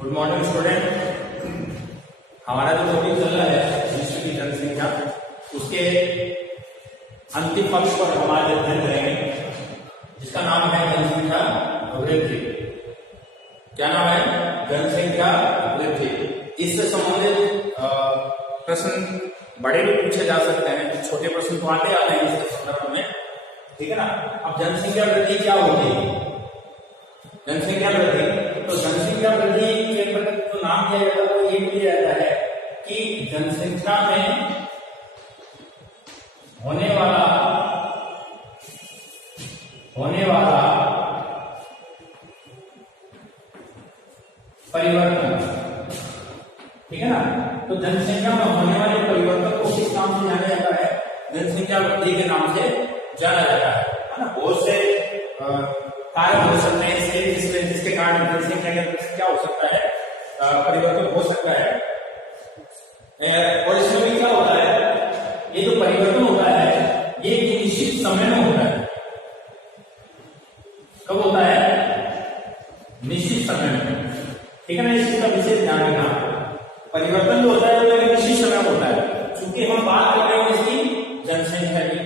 Good morning student. हमारा जो topic चल रहा है विश्व की जनसंख्या, उसके अंतिम पक्ष पर हमारे अध्ययन करेंगे, जिसका नाम है जनसंख्या वृद्धि। क्या नाम है? जनसंख्या वृद्धि। इससे संबंधित प्रश्न बड़े भी पूछे जा सकते हैं, छोटे प्रश्न तो आते आते हैं इसके संदर्भ में, ठीक है ना। अब जनसंख्या वृद्धि क्या होती है? जनसंख्या वृद्धि, तो जनसंख्या वृद्धि के अंतर्गत जो नाम दिया जाता है वो ये दिया जाता है कि जनसंख्या में होने वाला परिवर्तन, ठीक है ना। तो जनसंख्या में होने वाले परिवर्तन को किस नाम से जाना जाता है? जनसंख्या वृद्धि के नाम से जाना जाता है ना। बहुत से कारण हो सकते हैं जिसके कारण जनसंख्या में क्या हो सकता है, परिवर्तन हो सकता है। और इसमें भी क्या होता है, ये जो परिवर्तन होता है ये निश्चित समय में होता है। कब होता है? निश्चित समय में, ठीक है ना। इसका विशेष ध्यान रखना। परिवर्तन जो होता है वो एक निश्चित समय में होता है, क्योंकि हम बात कर रहे हैं इसकी जनसंख्या की,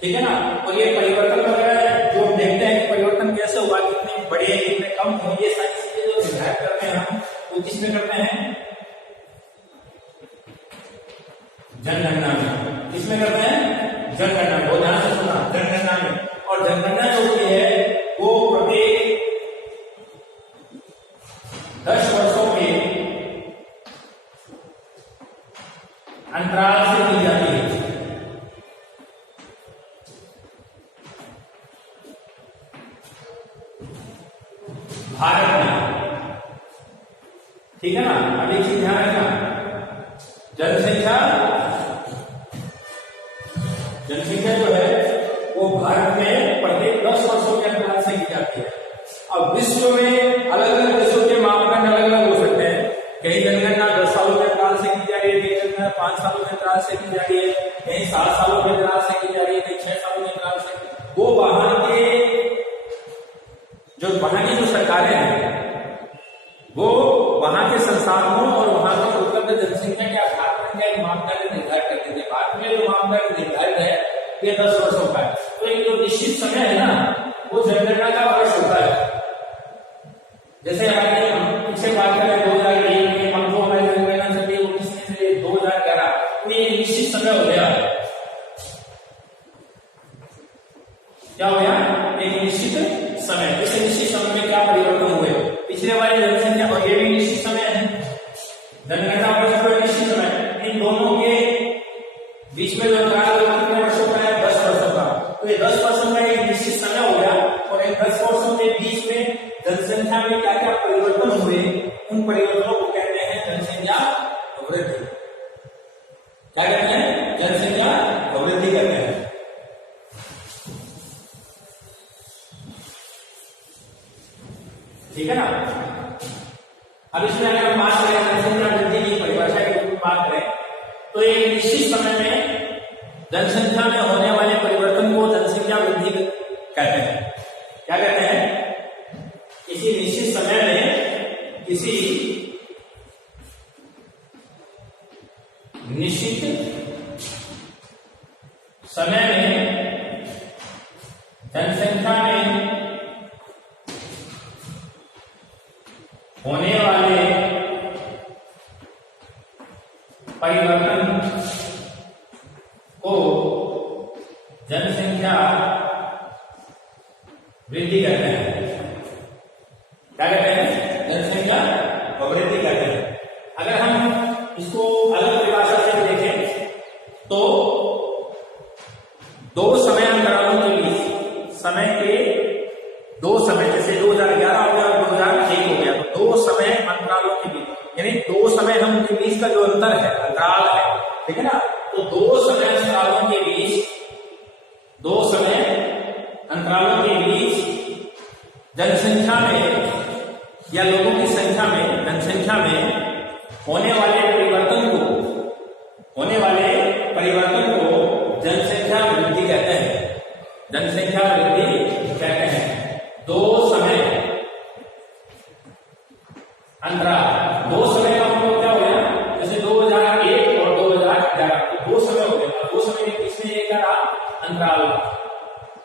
ठीक है ना। और ये परिवर्तन वगैरह जो हम देखते हैं कि परिवर्तन कैसे हुआ, कितने बड़े कितने कम होंगे, सारी चीजें जो निर्धारित करते हैं हम, वो किसमें करते हैं? जनगणना में। किसमें करते हैं? जनगणना। बहुत ध्यान से सुना, जनगणना में। और जनगणना जो होती है वो प्रत्येक 10 वर्षों के अंतराल से की जाती है। भारत में, ठीक है ना। अब एक चीज ध्यान रखना, जनसंख्या जो है वो भारत में प्रत्येक 10 वर्षों के अंतराल से की जाती है। अब विश्व में अलग अलग देशों के मापदंड अलग अलग हो सकते हैं। कहीं जनगणना 10 सालों के अंतराल से की जा रही है, कहीं जनगणना 5 सालों के अंतराल से की जा रही है, कहीं 7 सालों के अंतराल से की जा रही है, कहीं 6 सालों के अंतराल से। वो वहां की जो सरकारें हैं वो वहां के संसाधनों और वहां के उपलब्ध जनसंख्या के आधार पर एक मापदंड निर्धारित करते थे। भारत में जो मापदंड निर्धारित है ये 10 वर्षों का है। तो एक जो निश्चित समय है ना, वो जनगणना का वर्ष होता है। जैसे हम पीछे बात करें 2001 में, हमको हमारी जनगणना चली 19 से 2011, तो ये निश्चित समय हो गया। क्या हो गया? एक निश्चित समय। इस निश्चित समय में क्या परिवर्तन हुए? पिछले वाले जनसंख्या और ये भी निश्चित समय है, जनगणना वर्ष को निश्चित समय। इन दोनों के बीच में जो अंतराल कितने वर्षों का है? 10 वर्षों का। तो ये 10 वर्षों का एक निश्चित समय हो गया। और इन 10 वर्षों के बीच में जनसंख्या में क्या क्या परिवर्तन हुए, उन परिवर्तनों को कहते हैं जनसंख्या वृद्धि। क्या कहते हैं? जनसंख्या वृद्धि कहते हैं। ठीक है ना। अब इसमें अगर हम बात करें जनसंख्या वृद्धि की परिभाषा के रूप में बात करें, तो एक निश्चित समय में जनसंख्या में होने वाले परिवर्तन को जनसंख्या वृद्धि कहते हैं। क्या कहते हैं? किसी निश्चित समय में, किसी निश्चित समय में जनसंख्या में होने वाले परिवर्तन को जनसंख्या वृद्धि कहते हैं। क्या कहते हैं? जनसंख्या वृद्धि कहते हैं। अगर हम इसको अलग परिभाषा से देखें तो दो समय अंतरालों के बीच, समय के दो समय, जैसे 2011 हो गया और 2001 हो गया, तो 2 समय अंतरालों के बीच, यानी 2 समय हम के बीच का जो अंतर है, अंतराल है, ठीक है ना। तो 2 समय अंतरालों के बीच, 2 समय अंतरालों के बीच जनसंख्या में या लोगों की संख्या में, जनसंख्या में होने वाले परिवर्तन को जनसंख्या वृद्धि कहते हैं। जनसंख्या वृद्धि कहते हैं। 2 समय अंतराल दो समय का मतलब क्या हो गया, जैसे 2001 और 2011 दो समय हो गया। दो समय में किसने ये करा, अंतराल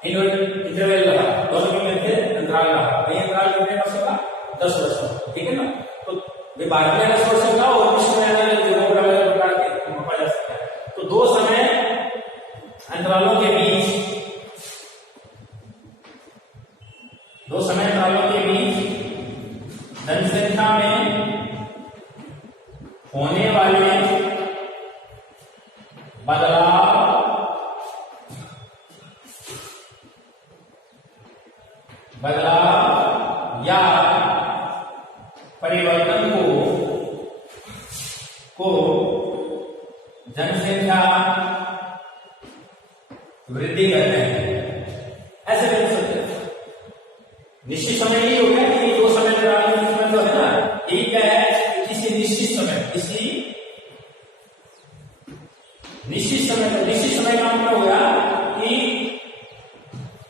इंटरवल रहा, दोनों में थे अंतराल रहा। ये अंतराल कितने वर्षों का, 10 वर्षों, ठीक है ना। तो भारत में 10 वर्षों का और विश्व में अलग प्रकार के मापा जा सकता है। तो दो समय अंतरालों के बीच, दो समय अंतरालों के बीच जनसंख्या में होने वाले बदलाव या परिवर्तन को जनसंख्या वृद्धि कहते हैं। ऐसे कर सकते हैं। निश्चित समय यही हो गया कि दो समय जो है ना, यही क्या है, किसी निश्चित समय, किसी निश्चित समय का मतलब होगा कि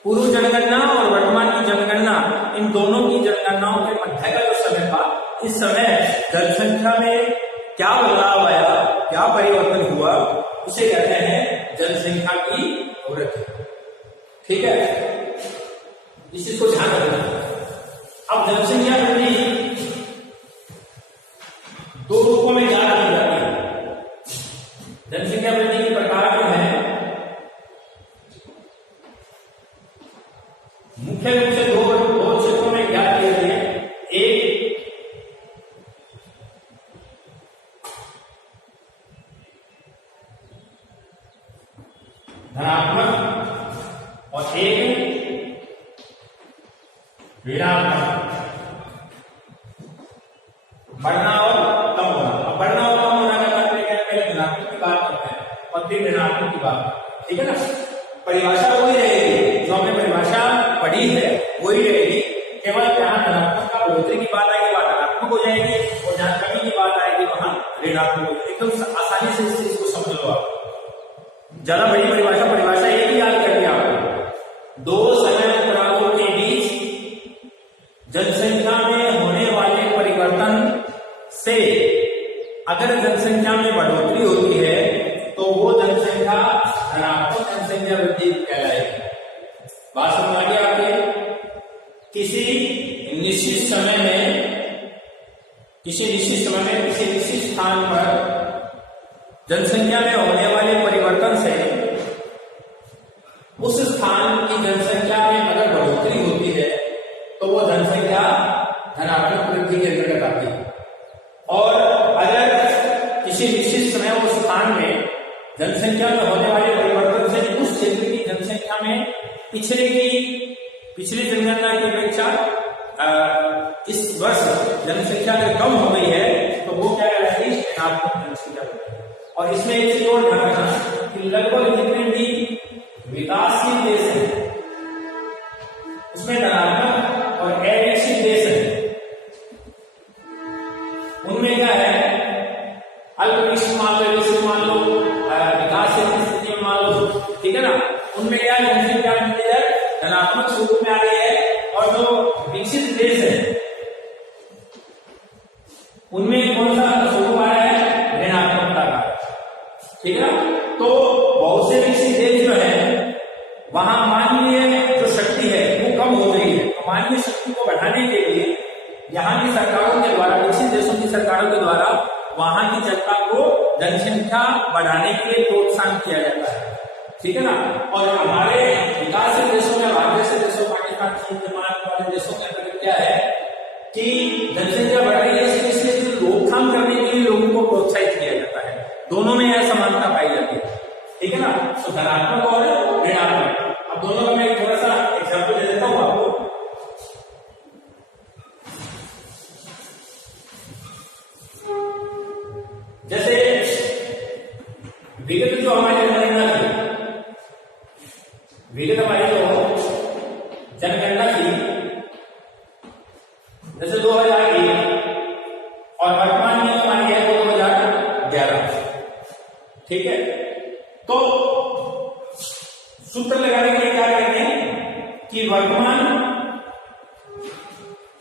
पूर्व जनगणना और वर्तमान की जनगणना, इन दोनों की जनगणनाओं के मध्य का जो समय था, इस समय जनसंख्या में क्या बदलाव आया, क्या परिवर्तन हुआ, उसे कहते हैं जनसंख्या की वृद्धि। ठीक है, इस चीज को ध्यान रखना। अब जनसंख्या वृद्धि दो रूपों में ज्यादा की जाती है। जनसंख्या वृद्धि के प्रकार जो है, मुख्य रूप से दो क्षेत्रों में ज्ञात किए गए हैं। एक धनात्मक और एक ऋणात्मक, बढ़ना और कम होना। अब बढ़ना और कम होना का मतलब क्या है, पहले धनात्मक की बात करते हैं और फिर ऋणात्मक की बात, ठीक है ना। परिभाषा वही रहेगी, जो हमने परिभाषा पढ़ी है वही रहेगी, केवल जहां धनात्मक का बढ़ोतरी की बात आएगी वहां धनात्मक हो जाएगी, और जहां कमी की बात आएगी वहां ऋणात्मक हो जाएगी। एकदम आसानी से इस चीज को समझ लो आप। ज्यादा बड़ी परिभाषा एक ही याद करके आपको, दो समय अंतरालों के बीच जनसंख्या में होने वाले परिवर्तन से अगर जनसंख्या में बढ़ोतरी होती है तो वो जनसंख्या धनात्मक जनसंख्या वृद्धि कहलाएगी। बात समझ आ गया आपके। किसी निश्चित समय में किसी निश्चित स्थान पर जनसंख्या में होने वाले परिवर्तन से उस स्थान की जनसंख्या में अगर बढ़ोतरी होती है तो वो जनसंख्या धनात्मक वृद्धि के अंतर्गत आती है। और अगर किसी निश्चित समय उस स्थान में जनसंख्या में होने वाले परिवर्तन से उस क्षेत्र की जनसंख्या में पिछली जनगणना की अपेक्षा इस वर्ष जनसंख्या में कम हो गई है तो वो क्या कहलाएगी, ऋणात्मक जनसंख्या। और इसमें एक चीज और ध्यान रखना कि लगभग जितने भी विकासशील देश हैं उसमें धनात्मक और अविकसित देश हैं, उनमें क्या है, अल्पविकसित मान लो, विकासशील स्थिति में मान लो, ठीक है ना, उनमें क्या जनसंख्या वृद्धि दर धनात्मक स्वरूप में आ रही है। और जो विकसित देश है उनमें कौन सा स्वरूप आ रहा है, ऋणात्मकता का, ठीक है। तो बहुत से विकसित देश जो है वहां मानवीय जो शक्ति है वो कम हो गई है। तो मानवीय शक्ति को बढ़ाने के लिए यहाँ की सरकारों के द्वारा, विकसित देशों की सरकारों के द्वारा वहां की जनता को जनसंख्या बढ़ाने के लिए प्रोत्साहन किया जाता है, ठीक है ना। और हमारे विकासशील देशों में, भारत जैसे देशों, पाकिस्तान, चीन, जापान वाले देशों के अंदर क्या है कि जनसंख्या बढ़ रही है, इसलिए रोकथाम करने के लिए लोगों को प्रोत्साहित किया जाता है। दोनों में यह समानता पाई जाती है, ठीक है ना। तो धनात्मक और ऋणात्मक, अब दोनों का मैं थोड़ा सा एग्जाम्पल दे देता हूं आपको। जैसे विगत जो हमारी जनगणना थी, विगत हमारी जो जनगणना थी, जैसे 2001 और वर्तमान में हमारी है 2011, ठीक है। तो सूत्र लगाने के लिए क्या करते हैं कि वर्तमान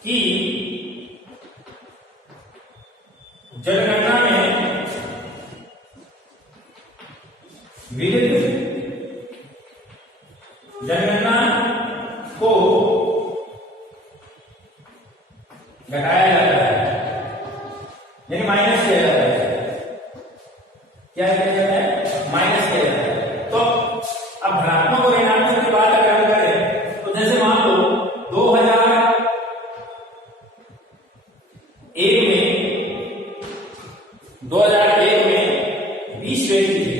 की जनगणना में विविध जनगणना को घटाया जाता है, यानी माइनस किया जाता है। क्या किया जाता है? माइनस किया जाता है। तो अब धनात्मक और ऋणात्मक की बात अगर करें तो जैसे मान लो 2001 में 20 व्यक्ति थे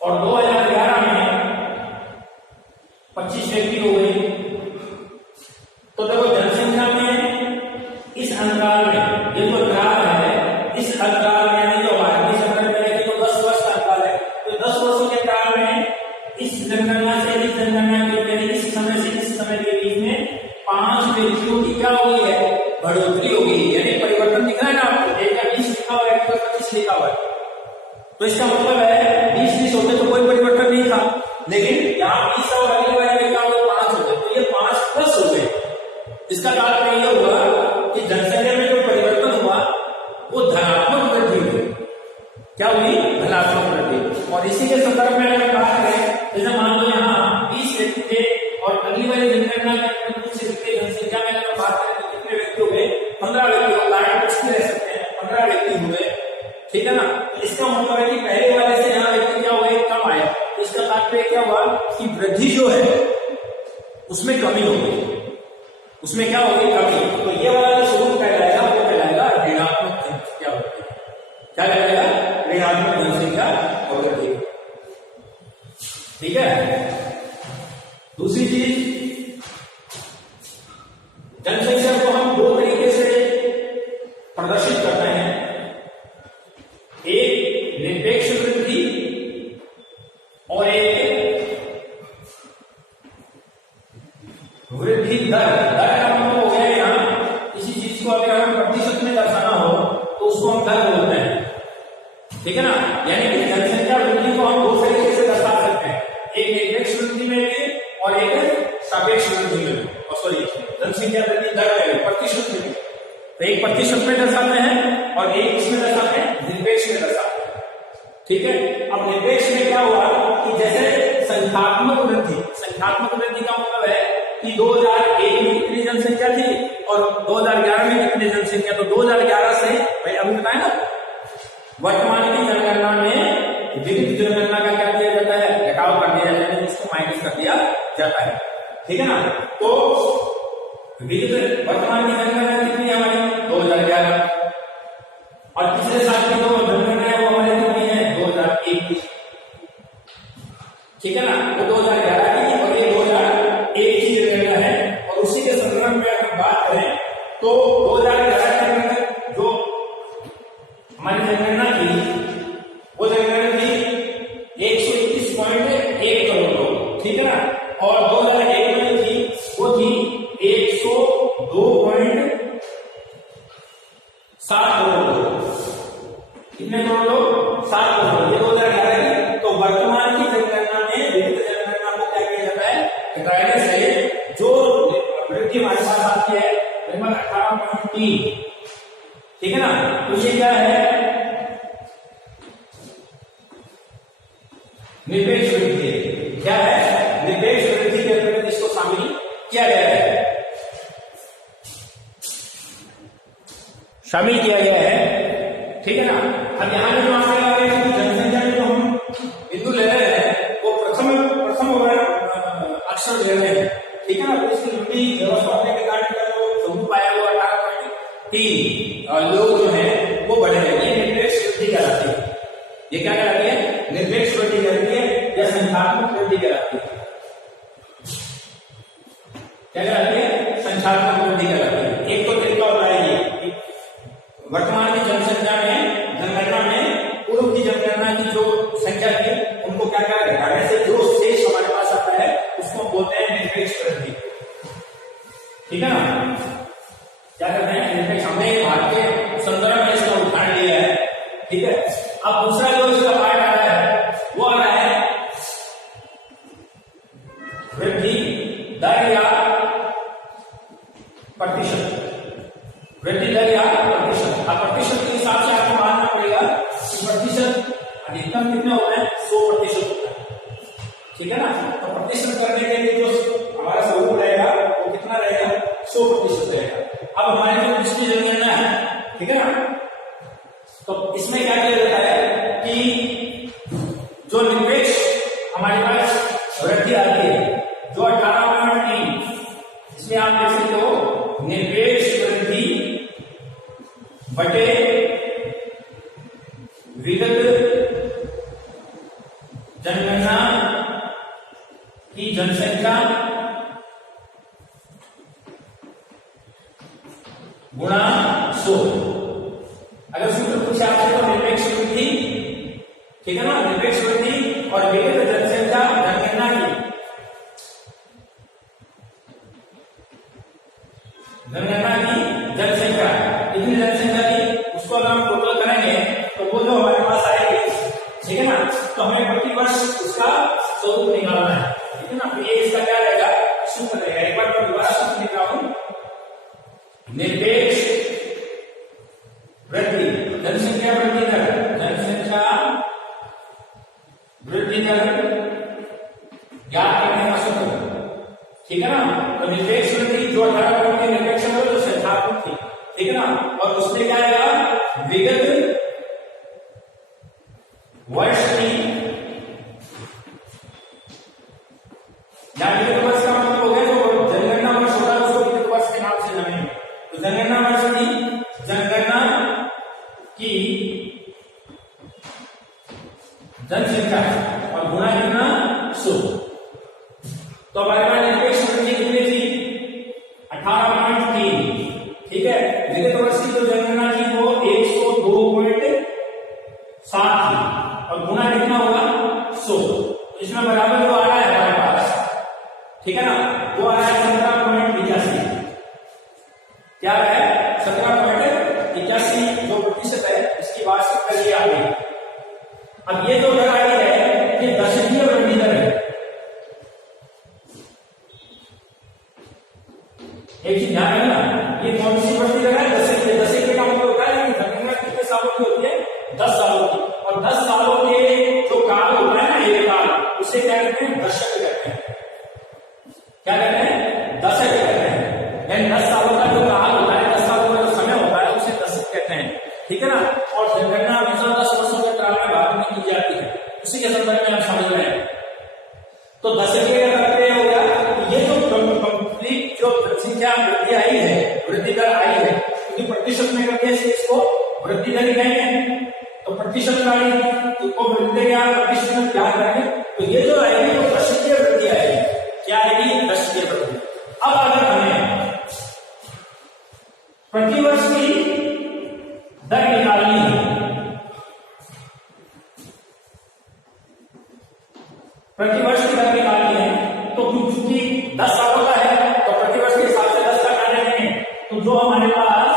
और 2011 में 25 व्यक्ति हो गए। तो देखो जनसंख्या में इस अंतराल में ये जो ग्राफ है, इस अंतराल में यानी जो भारतीय संदर्भ में तो 10 वर्ष का अंतराल है, तो 10 वर्षों के काल में इस जनगणना से इस जनगणना के यानी इस समय से इस समय के बीच में 5 व्यक्तियों की क्या हो गई है? बढ़ोतरी हो गई, यानी परिवर्तन दिख रहा है ना आपको। एक का 20 लिखा हुआ है, एक का 25 लिखा हुआ है, तो इसका मतलब है 20 होते तो कोई परिवर्तन नहीं था, लेकिन यहाँ 20 और अगले वाले में क्या हो गया? 5 हो गए, तो ये 5 प्लस हो गए। इसका तात्पर्य यह हुआ कि जनसंख्या में जो परिवर्तन हुआ वो धनात्मक वृद्धि हुई। क्या हुई? धनात्मक वृद्धि। और इसी के संदर्भ में अगर बात करें, जैसे मान लो यहाँ 20 व्यक्ति थे और अगली वाली जनगणना से जनसंख्या में अगर बात करें तो कितने व्यक्ति हो गए? 15 व्यक्ति हो गए, कुछ भी रह सकते हैं, 15 व्यक्ति हुए, ठीक है ना। तो इसका मतलब है कि पहले वाले से यहाँ व्यक्ति क्या हुए? कम आए। तो इसका तात्पर्य क्या हुआ कि वृद्धि जो है उसमें कमी हो गई, उसमें क्या होगी? कमी। तो ये वाला जो स्वरूप कहलाएगा वो कहलाएगा ऋणात्मक जनसंख्या वृद्धि। क्या कहलाएगा? ऋणात्मक जनसंख्या वृद्धि। ठीक है। दूसरी चीज, जनसंख्या को हम दो तरीके से प्रदर्शित करते हैं, एक निरपेक्ष वृद्धि और एक वृद्धि दर। दर का मतलब हो गया यहाँ किसी चीज को अगर हमें प्रतिशत में दर्शाना हो तो उसको हम दर बोलते हैं, ठीक है ना। यानी कि जनसंख्या वृद्धि को हम दो तरीके से दर्शा सकते हैं, एक निरपेक्ष वृद्धि में भी और एक सापेक्ष वृद्धि में। सॉरी, जनसंख्या वृद्धि दर में प्रतिशत में, तो एक प्रतिशत में दर्शाते हैं और एक इसमें दर्शाते हैं, निरपेक्ष में दर्शाते हैं, ठीक है। अब निरपेक्ष में क्या हुआ कि जैसे संख्यात्मक वृद्धि, संख्यात्मक वृद्धि का मतलब है कि 2001 में कितनी जनसंख्या थी और 2011 में कितनी जनसंख्या। तो 2011 से भाई अभी बताए ना, वर्तमान की जनगणना में विविध जनगणना का क्या किया जाता है? घटाव कर दिया जाता है, उसको माइनस कर दिया जाता है, ठीक है ना। तो विविध वर्तमान की जनगणना कितनी है हमारी? 2011। और पिछले साल की जो जनगणना है वो हमारी कितनी है? 2001 की, ठीक है ना। तो 2011 की और ये 2001 की जनगणना है। और उसी के संदर्भ में अगर बात करें तो 2011 के अंदर जो हमारी जनगणना थी वो जनगणना थी 121.1 करोड़ लोग, ठीक है ना। और 2001 में थी वो थी 102.7 करोड़ लोग। कितने करोड़ लोग? 7 करोड़। ये 2011 की। तो वर्तमान की जनगणना में विविध जनगणना को क्या किया जाता है? घटाने से जो वृद्धि हमारे पास आती है लगभग 18.3, ठीक है ना। तो ये क्या है? निरपेक्ष वृद्धि। क्या है? निरपेक्ष वृद्धि के अंतर्गत इसको शामिल किया गया है, शामिल किया गया है, ठीक है ना। अब यहां जो मामला आ रहा है कि जनसंख्या में जो हम बिंदु ले रहे हैं वो प्रथम अक्षर ले रहे हैं, ठीक है ना। तो इसकी लंबी व्यवस्था होने के कारण का जो समूह पाया हुआ 18.3 लोग जो है वो बढ़े हैं। ये निरपेक्ष वृद्धि कहलाती है। ये क्या कहलाती है? निरपेक्ष वृद्धि कहलाती है या संख्यात्मक वृद्धि कहलाती है। क्या कहलाती है? संख्यात्मक वृद्धि कहलाती है। एक तो तरीका होता है ये, वर्तमान की जनसंख्या में जनगणना में पूर्व की जनगणना की जो संख्या थी उनको क्या क्या घटाने से जो शेष हमारे पास आता है उसको बोलते हैं निरपेक्ष वृद्धि, ठीक है ना। क्या करते हैं? निरपेक्ष। हमने भारतीय संदर्भ में इसका उदाहरण लिया है, ठीक है। अब दूसरा जो इसका पार्ट आ रहा है वो आ रहा है वृद्धि दर या प्रतिशत। वृद्धि दर या प्रतिशत। अब प्रतिशत के हिसाब से आपको मानना पड़ेगा कि प्रतिशत अधिकतम कितना होता है, 100% होता है, ठीक है ना। तो प्रतिशत करने के लिए जो हमारा स्वरूप रहेगा वो कितना रहेगा, 100% रहेगा। अब हमारे जो पिछली जनगणना है, ठीक है ना, तो इसमें क्या किया जाता है कि जो निरपेक्ष हमारे पास वृद्धि आती है जो 18.3, इसमें आप देख सकते हो निरपेक्ष वृद्धि बटे विगत जनगणना की जनसंख्या गुणा 100। अगर सूत्र पूछे आपसे तो निरपेक्ष वृद्धि, ठीक है ना, निरपेक्ष वृद्धि और विगत जनसंख्या जनगणना की जनसंख्या कितनी जनसंख्या थी उसको अगर हम टोटल करेंगे तो वो जो हमारे पास आएगी, ठीक है ना, तो हमें प्रति वर्ष उसका स्वरूप निकालना है, ठीक है ना। तो ये इसका क्या रहेगा, सूत्र रहेगा। एक बार दोबारा सूत्र लिख रहा हूं, निरपेक्ष वृद्धि जनसंख्या वृद्धि दर, जनसंख्या वृद्धि दर ज्ञात करने का सूत्र, ठीक है ना। तो निरपेक्ष वृद्धि जो 18 निरपेक्ष जो संख्यात्मक थी, ठीक है ना, और उसमें क्या आएगा, विगत वर्ष की, या विगत वर्ष का मतलब हो गया जो जनगणना वर्ष होता है उसको विगत वर्ष के नाम से जानेंगे। तो जनगणना वर्ष की जनगणना की जनसंख्या और गुणा कितना, 100। तो हमारे पास निरपेक्ष वृद्धि कितनी थी, 18.3, ठीक है। विगत वर्ष की जो जनगणना थी वो 102.7 थी और गुणा कितना होगा, 100। तो इसमें बराबर जो आ रहा है हमारे पास, ठीक है ना, वो आ रहा है 17.85। क्या है, 17.85 जो प्रतिशत है इसकी वार्षिक दर ये आ गई। अब ये जो दर आई है ये दशकीय वृद्धि दर है। एक चीज ध्यान रखना, ये कौन सी वृद्धि दर है, दशकीय। दशकीय का मतलब होता है कि जनगणना कितने सालों की होती है, 10 सालों की, और 10 सालों के जो काल होता है ना, ये काल, उसे क्या कहते हैं, दशक कहते हैं। क्या कहते हैं, दशक कहते हैं। यानी 10 सालों का जो काल होता है, 10 सालों का जो समय होता है उसे दशक कहते हैं, ठीक है ना। और जनगणना हमेशा 10 वर्षों के काल में भारत में की जाती है, उसी के संदर्भ में आप समझ रहे हैं। तो दशकीय का तात्पर्य हो गया ये जो कंप्लीट जो जनसंख्या वृद्धि आई है, वृद्धि दर आई है, क्योंकि प्रतिशत में करके इसको वृद्धि दर कहेंगे, तो प्रतिशत का को वृद्धि या प्रतिशत में क्या करेंगे, तो ये जो आएगी वो दशकीय वृद्धि आएगी। क्या आएगी, दशकीय वृद्धि। अब अगर हमें प्रतिवर्ष की दर निकालनी है, प्रतिवर्ष की दर निकालनी है, तो क्योंकि 10 सालों का है तो प्रतिवर्ष के हिसाब से 10 का कर देंगे। तो जो हमारे पास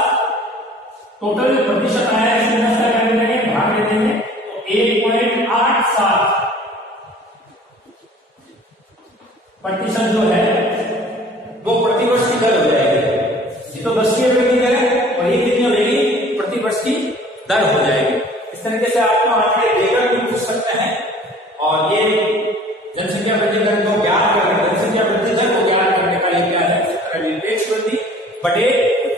टोटल प्रतिशत आया है इसमें 10 का कर देंगे, भाग दे देंगे, तो 1.87 प्रतिशत जो है वो प्रतिवर्ष की दर हो जाएगी। ये तो दशकीय वृद्धि दर है और ये कितनी हो जाएगी, प्रतिवर्ष की दर हो जाएगी। इस तरीके से आपको आगे देकर भी पूछ सकते हैं। और ये जनसंख्या वृद्धि दर को ज्ञात करने, जनसंख्या वृद्धि दर को ज्ञात करने का ये क्या है, निरपेक्ष वृद्धि बटे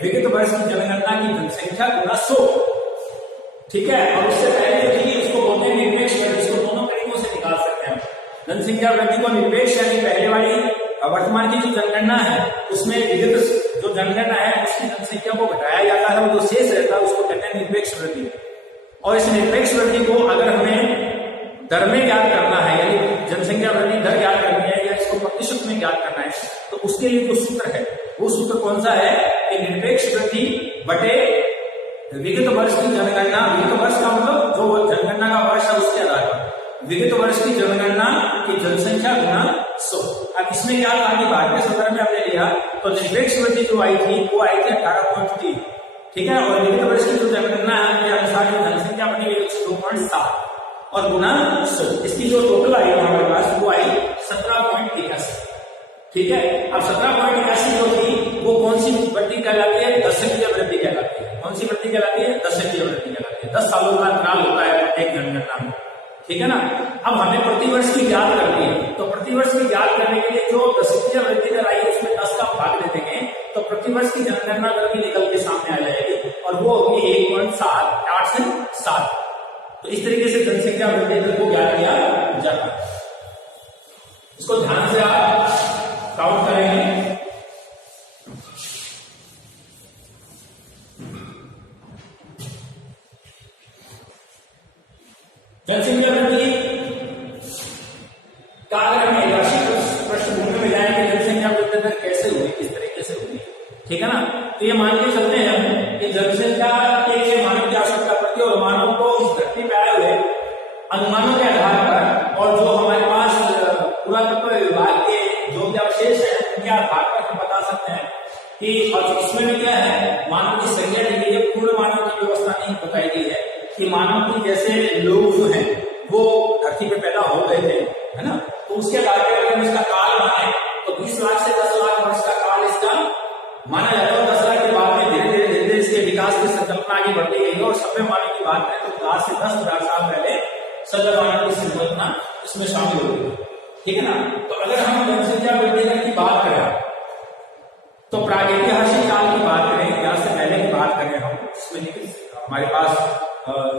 विगत वर्ष की जनगणना की जनसंख्या गुणा 100, ठीक है। और उससे पहले जो थी उसको बोलते हैं निरपेक्ष वृद्धि। इसको दोनों तरीकों से निकाल सकते हैं। जनसंख्या वृद्धि को निरपेक्ष यानी पहले वाली वर्तमान की जो जनगणना है उसमें विगत जो जनगणना है उसकी जनसंख्या को घटाया जाता है, वो जो शेष रहता है उसको कहते हैं निरपेक्ष वृद्धि। और इस निरपेक्ष वृद्धि को अगर हमें दर में ज्ञात करना है, यानी जनसंख्या वृद्धि दर ज्ञात करनी है या इसको प्रतिशत में ज्ञात करना है, तो उसके लिए जो सूत्र है वो सूत्र कौन सा है कि निरपेक्ष वृद्धि बटे विगत वर्ष की जनगणना। विगत वर्ष का मतलब जो जनगणना का वर्ष है उसके आधार पर विगत वर्ष की जनगणना की जनसंख्या गुणा 100। अब इसमें क्या था कि भारतीय संदर्भ में हमने लिया तो निरपेक्ष वृद्धि जो आई थी वो आई थी 18.3, ठीक है। और विगत वर्ष की जो जनगणना है के अनुसार जो जनसंख्या बनी हुई 102.7 और गुना 100, इसकी जो टोटल आई हमारे पास वो आई 17.81, ठीक है। अब 17.81 जो थी वो कौन सी वृद्धि कहलाती है, दशकीय वृद्धि कहलाती है। ठीक है ना। अब हमें प्रतिवर्ष की ज्ञात करनी है, तो प्रतिवर्ष की ज्ञात करने के लिए जो प्रसिद्ध वृद्धि दर आई उसमें 10 का भाग दे देंगे, तो प्रतिवर्ष की जनगणना दर भी निकल के सामने आ जाएगी और वो होगी 1.7 तो इस तरीके से जनसंख्या वृद्धि दर को ज्ञात किया जाता है। इसको ध्यान से आप काउंट करेंगे। जनसंख्या वृद्धि का अगर हम ऐतिहासिक पृष्ठभूमि में जाएंगे, जनसंख्या वृद्धि दर कैसे हुई, किस तरीके से हुई, ठीक है ना। तो ये मान के चलते हैं हम कि जनसंख्या के लिए मानव की आवश्यकता पड़ती है और मानव को इस धरती पे आए हुए अनुमानों के आधार पर और जो हमारे पास पुरातत्व विभाग के जो भी अवशेष है उनके आधार पर हम बता सकते हैं कि, और इसमें भी क्या है, मानव की संख्या दी गई है, पूर्ण मानव की व्यवस्था नहीं बताई गई है कि मानव की जैसे लोग जो हैं वो धरती पे पैदा हो गए थे, है ना। तो उसके आधार पर अगर इसका काल माने तो 20 लाख से 10 लाख वर्ष का काल इसका माना जाता है। 10 लाख के बाद में धीरे धीरे इसके विकास की संकल्पना आगे बढ़ती गई है और सभ्य मानव की बात करें तो 5 से 10,000 साल पहले सभ्य मानव की संकल्पना इसमें शामिल हो गई, ठीक है ना। तो अगर हम जनसंख्या वृद्धि दर की बात करें तो प्रागैतिहासिक काल की बात करें, इतिहास से पहले की बात करें हम, इसमें हमारे पास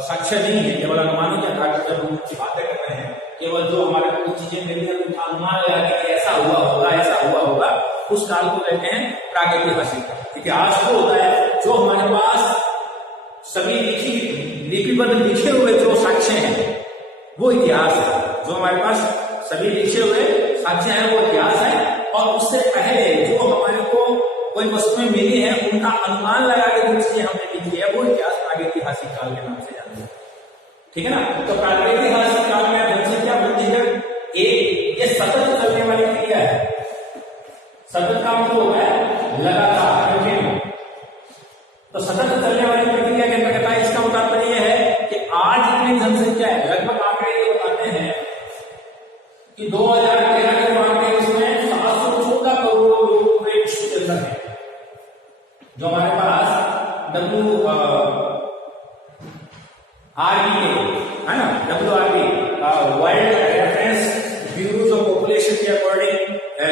साक्ष्य नहीं है, केवल अनुमानों के आधार पर जब हम उनकी बातें कर रहे हैं, केवल जो हमारे को चीजें मिली है उनका अनुमान लगा के ऐसा हुआ होगा, ऐसा हुआ होगा, उस काल को कहते हैं प्रागैतिहासिक। इतिहास वो होता है जो हमारे पास सभी लिपिबद्ध लिखे हुए जो साक्ष्य हैं वो इतिहास है। जो हमारे पास सभी लिखे हुए साक्ष्य हैं वो इतिहास है, और उससे पहले जो हमारे को कोई वस्तुएं मिली है उनका अनुमान लगा के जो चीजें हमने लिखी है वो इतिहास प्रागैतिहासिक काल के नाम से जानते हैं, ठीक है ना। तो प्रागैतिहासिक काल में जनसंख्या वृद्धि दर ये सतत चलने वाली क्रिया है। सतत का मतलब होता है लगातार, तो सतत चलने वाली प्रक्रिया के अंतर्गत है। इसका तात्पर्य यह है कि आज जितनी जनसंख्या है, लगभग आंकड़े ये बताते हैं कि 2013 के आंकड़े इसमें 714 करोड़ लोग विश्व के अंदर है। जो हमारे पास WRB है ना, WRB world reference bureaus of population के अकॉर्डिंग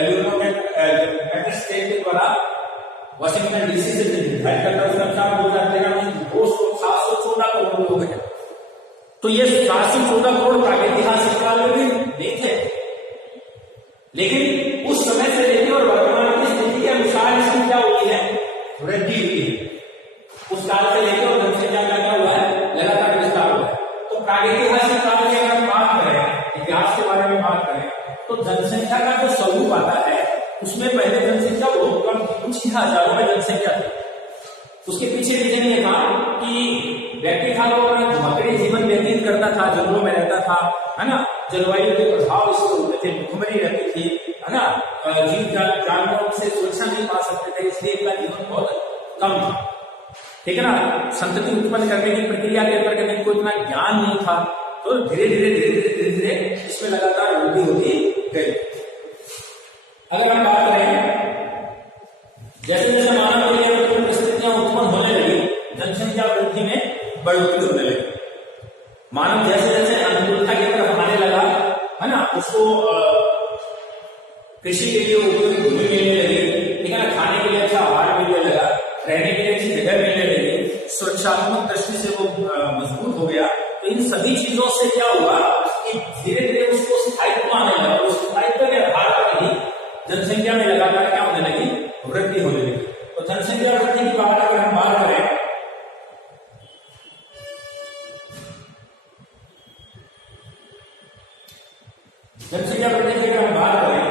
यूनाइटेड स्टेट के द्वारा वाशिंगटन डीसी से निर्धारित करता है, उसका अनुसार 2013 में 714 करोड़ लोग हैं। तो ये 714 करोड़ प्रागैतिहासिक काल में भी नहीं थे, लेकिन उस समय से लेकर और वर्तमान की स्थिति के अनुसार इसकी क्या हुई है, वृद्धि हुई है। उस काल से लेकर और जनसंख्या का क्या हुआ है, लगातार विस्तार हुआ है। तो प्रागैतिहासिक काल की अगर हम बात करें, इतिहास के बारे में बात करें, तो जनसंख्या का जो स्वरूप आता है उसमें पहले जनसंख्या बहुत कम, कुछ ही हजारों में जनसंख्या थी। उसके पीछे रीजन ये था कि व्यक्ति था वो अपना झोंपड़ी जीवन व्यतीत करता था, जंगलों में रहता था, है ना। जलवायु के प्रभाव इसको होते थे, भूखमरी रहती थी, है ना। जीव जानवरों से सुरक्षा नहीं पा सकते थे, इसलिए इनका जीवन बहुत कम था, ठीक है ना। संतति उत्पन्न करने की प्रक्रिया के अंतर्गत इनको इतना ज्ञान नहीं था, तो धीरे धीरे इसमें लगातार वृद्धि होती गई। अगर हम बात करें जैसे जैसे मानव के लिए परिस्थितियां उत्पन्न होने लगी, जनसंख्या वृद्धि में बढ़ोतरी होने लगी। मानव जैसे जैसे अनुकूलता की तरफ आने लगा, है ना, उसको कृषि के लिए उपयोगी भूमि मिलने लगी, ठीक है ना, खाने के लिए अच्छा आहार मिलने लगा, रहने के लिए अच्छी जगह मिलने लगी, सुरक्षात्मक दृष्टि से वो मजबूत हो गया। तो इन सभी चीजों से क्या हुआ कि धीरे धीरे उसको स्थायित्व आने लगा, उस स्थायित्व के आधार पर ही जनसंख्या में लगातार क्या होने लगी, वृद्धि होने लगी। तो जनसंख्या वृद्धि की बात अगर हम बात करें, जनसंख्या वृद्धि की अगर हम बात करें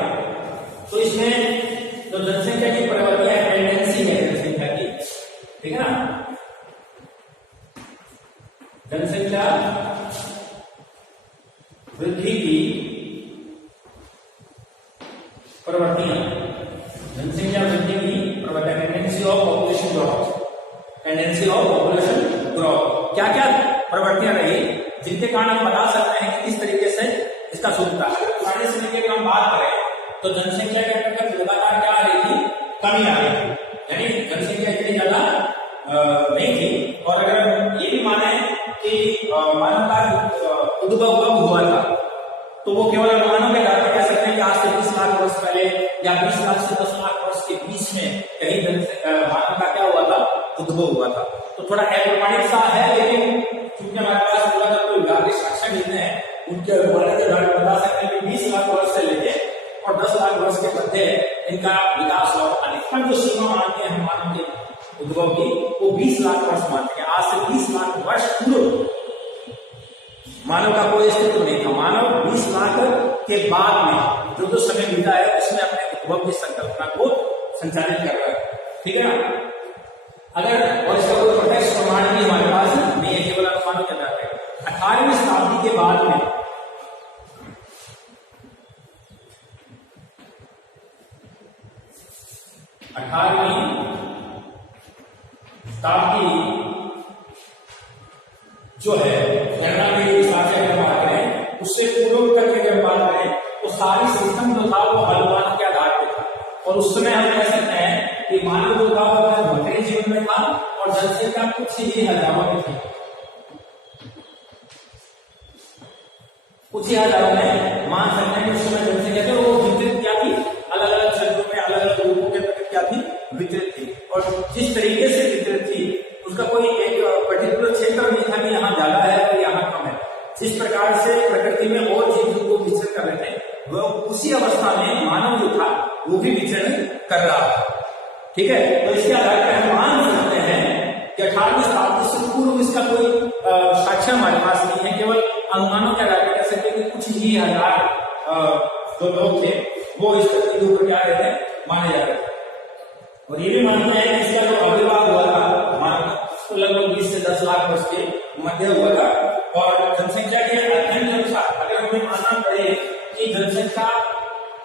तो इसमें जो जनसंख्या की प्रवृत्ति है, टेंडेंसी है जनसंख्या की, ठीक है ना। जनसंख्या वृद्धि की प्रवृत्तियां, जनसंख्या वृद्धि की प्रवृत्ति, tendency of population growth, tendency of population growth, क्या क्या प्रवृत्तियां रही जिनके कारण हम बता सकते हैं कि किस तरीके से इसका शुरू था। अगर पुराने समय की हम बात करें तो जनसंख्या के अंतर्गत लगातार क्या आ रही थी, कमी आ रही थी, यानी जनसंख्या इतनी ज्यादा नहीं थी। और अगर ये भी माने कि मानव का उद्भव कब हुआ मानव का क्या हुआ था, उद्भव हुआ था। तो थोड़ा अप्रमाणिक सा है, लेकिन चूंकि हमारे पास थोड़ा कोई विज्ञानिक साक्ष्य नहीं है, उनके अनुमान के द्वारा बता सकते हैं कि 20 लाख वर्ष से लेके और 10 लाख वर्ष के मध्य इनका विकास हुआ। अधिकतम जो सीमा मानते हैं हम मानव के उद्भव की, वो 20 लाख वर्ष मानते हैं। आज से 20 लाख वर्ष पूर्व मानव का कोई अस्तित्व नहीं था। मानव 20 लाख के बाद में जो समय बीता है उसमें अपने उद्भव की संकल्पना को संचालित कर रहा है, ठीक है ना। अगर और इसका कोई प्रत्यक्ष प्रमाण भी हमारे पास नहीं है, केवल अनुमानों के आधार पर 18वीं शताब्दी के बाद में 18वीं शताब्दी जो है गणना के हिसाब से अगर बात करें, उससे पूर्व तक की अगर बात करें तो सारी सिस्टम जो था वो अनुमान के आधार पर था। और उस समय हम कह सकते हैं कि मानव जो था वो भटके जीवन में था और जनसंख्या कुछ ही हजारों में थी, कुछ ही हजारों में मान सकते हैं कि उस समय जनसंख्या थी। वो वितरित क्या थी, अलग अलग क्षेत्रों में अलग अलग रूपों के प्रति क्या थी, वितरित थी। और जिस तरीके से वितरित थी उसका कोई एक पर्टिकुलर क्षेत्र नहीं था कि यहाँ ज्यादा है और यहाँ कम है। जिस प्रकार से प्रकृति में और जीव को विचरण कर रहे थे, वो उसी अवस्था में मानव जो था वो भी विचरण कर रहा था, ठीक है। तो इसके आधार पर हम मान सकते हैं कि 18वीं शताब्दी से पूर्व इसका कोई साक्ष्य हमारे पास नहीं है। केवल अनुमानों के आधार पर कह सकते हैं कि कुछ ही हजार जो लोग थे वो इस धरती के ऊपर क्या रहते हैं, माने जा रहे थे। और ये भी मानते हैं कि इसका जो आविर्भाव हुआ था मानव तो लगभग 20 से 10 लाख वर्ष के मध्य हुआ था। और जनसंख्या के अध्ययन के अनुसार अगर हमें मानना पड़े कि जनसंख्या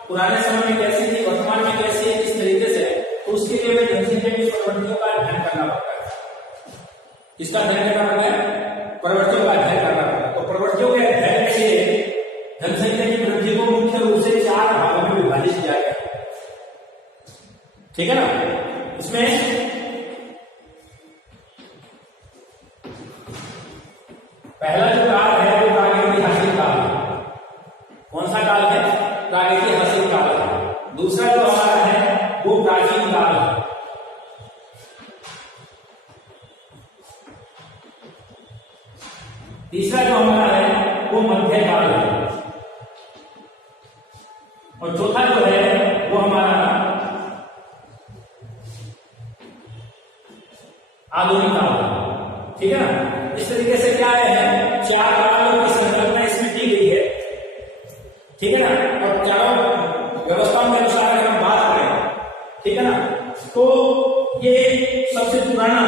पुराने समय में कैसी थी, वर्तमान में कैसी है, किस तरीके से, तो उसके लिए हमें जनसंख्या की प्रवृत्तियों का अध्ययन करना पड़ता है। किसका अध्ययन करना पड़ता है, प्रवृत्तियों का अध्ययन करना पड़ता है। तो प्रवृत्तियों के अध्ययन से जनसंख्या की वृद्धि को मुख्य रूप से 4 भागों में विभाजित किया गया, ठीक है ना। इसमें पहला जो काल है वो प्रागैतिहासिक काल है। कौन सा काल है, प्रागैतिहासिक काल है। दूसरा जो हमारा है वो प्राचीन काल है। तीसरा जो हमारा है वो मध्य काल है। और चौथा जो है वो हमारा आधुनिक काल है, ठीक है ना। इस तरीके से क्या है, 4 कालों की संकल्पना इसमें की गई है, ठीक है ना। और चारों व्यवस्थाओं के अनुसार अगर हम बात करें, ठीक है ना, तो ये सबसे पुराना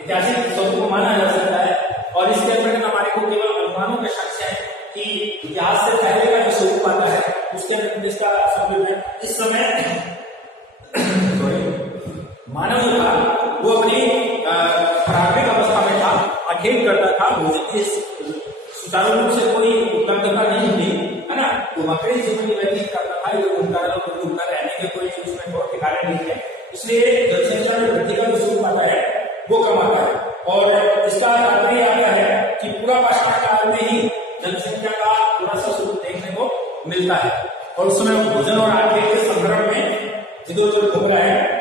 ऐतिहासिक शब्द को माना जा सकता है। और इसके अंतर्गत हमारे को केवल अनुमानों के साक्ष्य है कि इतिहास से पहले का जो स्वरूप आता है उसके अंतर्गत इसका शब्द है। इस समय मानव जो था वो अपनी प्रारंभिक अवस्था में था, अध्ययन करता था, भोजन सुचारू रूप से कोई उपलब्धता नहीं थी, है ना। तो मकड़ी जीवन व्यतीत करता था, ये उनका रहने के कोई उसमें बहुत ठिकाने नहीं है। इसलिए जनसंख्या में वृद्धि का जो स्वरूप आता है वो कम आता है। और इसका तात्पर्य आता है कि पूरा पाषाण काल में ही जनसंख्या का थोड़ा सा स्वरूप देखने को मिलता है। और उस समय भोजन और आर्थिक के संदर्भ में इधर-उधर घूम रहा है।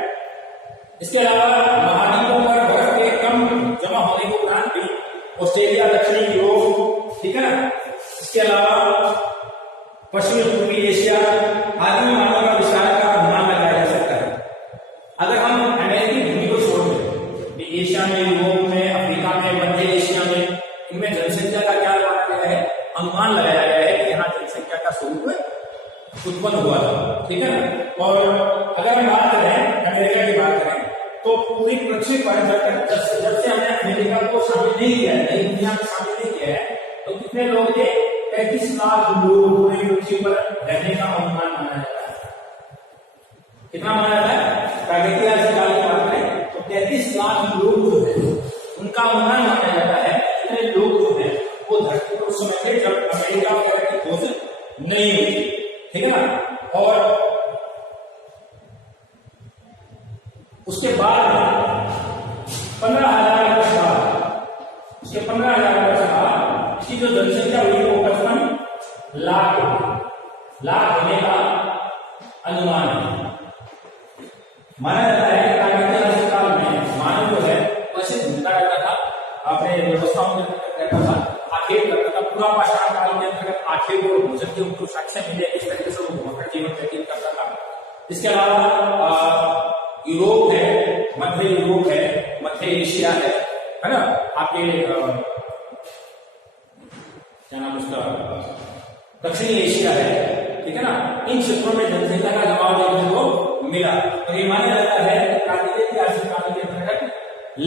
इसके अलावा महाद्वीपों पर बर्फ के कम जमा होने के उपरांत भी ऑस्ट्रेलिया, दक्षिणी यूरोप, ठीक है ना, इसके अलावा पश्चिमी पूर्वी एशिया आदि में मानव का विस्तार का अनुमान लगाया जा सकता है। अगर हम अमेरिकी भूमि को छोड़ दें, एशिया में, यूरोप में, अफ्रीका में, मध्य एशिया में, इनमें जनसंख्या का क्या लगाया गया है, अनुमान लगाया गया है कि यहाँ जनसंख्या का स्वरूप उत्पन्न हुआ था, ठीक है ना। और अगर हम बात करें अमेरिका की बात करें तो पूरी पृथ्वी पर जब से हमने अमेरिका को शामिल नहीं किया है, नई दुनिया में शामिल नहीं किया है, तो कितने लोग थे, 35 लाख लोग पूरी पृथ्वी पर रहने का अनुमान माना जाता है। कितना माना जाता है, प्रागैतिहासिक काल की बात करें तो 33 लाख लोग जो है उनका अनुमान माना जाता है। इतने लोग जो है वो धरती पर उस समय थे जब अमेरिका वगैरह की खोज नहीं हुई थी, ठीक है ना। और उसके बाद 15,000 वर्ष बाद, उसके 15,000 वर्ष बाद इसकी जो जनसंख्या हुई वो 55 लाख होने का अनुमान है। माना जाता है कि भोजन की उनको साक्ष्य मिले, इस तरीके से वो घुमकर जीवन व्यतीत करता था। इसके अलावा यूरोप है, मध्य यूरोप है, मध्य एशिया है ना, आपके क्या नाम उसका, दक्षिणी एशिया है, ठीक है ना, इन क्षेत्रों में जनसंख्या का जमाव देखने को मिला। तो ये माना जाता है कि प्राकृतिक ऐतिहासिक काल के अंतर्गत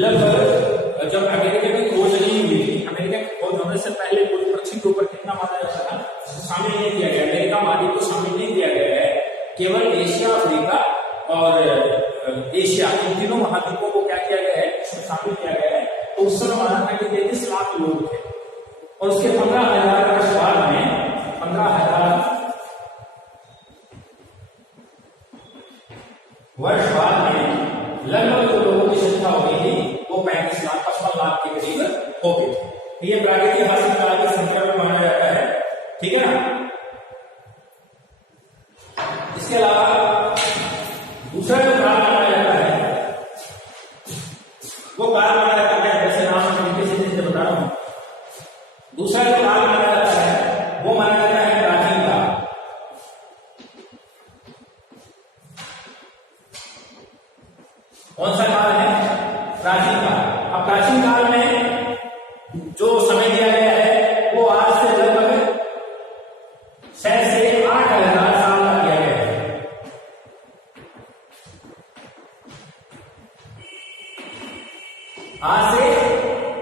लगभग जब अमेरिका की खोज नहीं हुई थी, अमेरिका की खोज होने से पहले पूरी पृथ्वी के ऊपर कितना माना जाता था, शामिल नहीं किया गया, अमेरिका महाद्वीप को शामिल नहीं किया गया है, केवल एशिया, अफ्रीका और एशिया, इन तीनों महाद्वीपों को क्या किया गया है, इसमें शामिल किया गया है। तो उस समय माना था कि 33 लाख लोग थे और उसके 15,000 वर्ष बाद में 15,000 वर्ष बाद में लगभग जो लोगों की संख्या हो गई थी वो 35 लाख 55 लाख के करीब हो गई थी। ये प्राकृतिक ऐतिहासिक काल की संख्या में माना जाता है, ठीक है ना। इसके अलावा दूसरा जो काल माना जाता है वो काल माना जाता है, जैसे नाम से बता रहा हूं, दूसरा जो काल माना जाता है वो माना जाता है प्राचीन काल। कौन सा काल है? प्राचीन काल। अब प्राचीन काल में जो समय दिया गया है वो आज से लगभग 6 से 8,000 साल का दिया गया है। आज से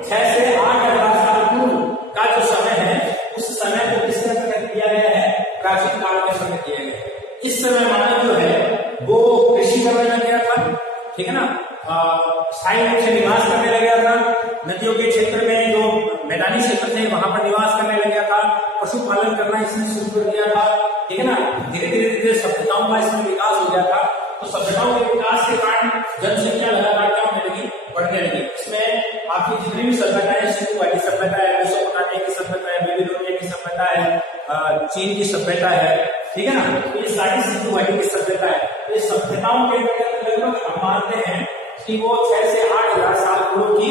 6 से 8,000 साल पूर्व का जो समय है उस समय को किसके अंतर्गत दिया गया है? प्राचीन काल के समय दिया गया है। इस समय मानव जो है वो कृषि करने लग गया था, ठीक है ना, स्थायी रूप से निवास करने लग गया था, नदियों के क्षेत्र में जो मैदानी क्षेत्र थे वहां पर निवास करने लग गया था, पशुपालन करना इसने शुरू कर दिया था, ठीक है ना। धीरे धीरे धीरे सभ्यताओं का इसमें विकास हो गया था। तो सभ्यताओं के विकास के कारण जनसंख्या लगातार क्या होने लगी? बढ़ने लगी। इसमें आपकी जितनी भी सभ्यताएं, सिंधु घाटी सभ्यता है, मेसोपोटामिया की सभ्यता है, बेबीलोनिया की सभ्यता है, चीन की सभ्यता है, ठीक है ना, ये सारी सिंधु घाटी की सभ्यता है। ये सभ्यताओं के लगभग हम मानते हैं कि वो 6 से 8,000 साल पूर्व की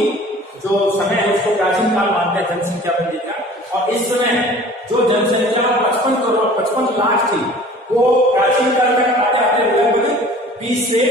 जो समय है उसको प्राचीन काल मानते हैं जनसंख्या वृद्धि का। और इस समय जो जनसंख्या 55 लाख थी वो प्राचीन काल में आते आते लगभग 20 से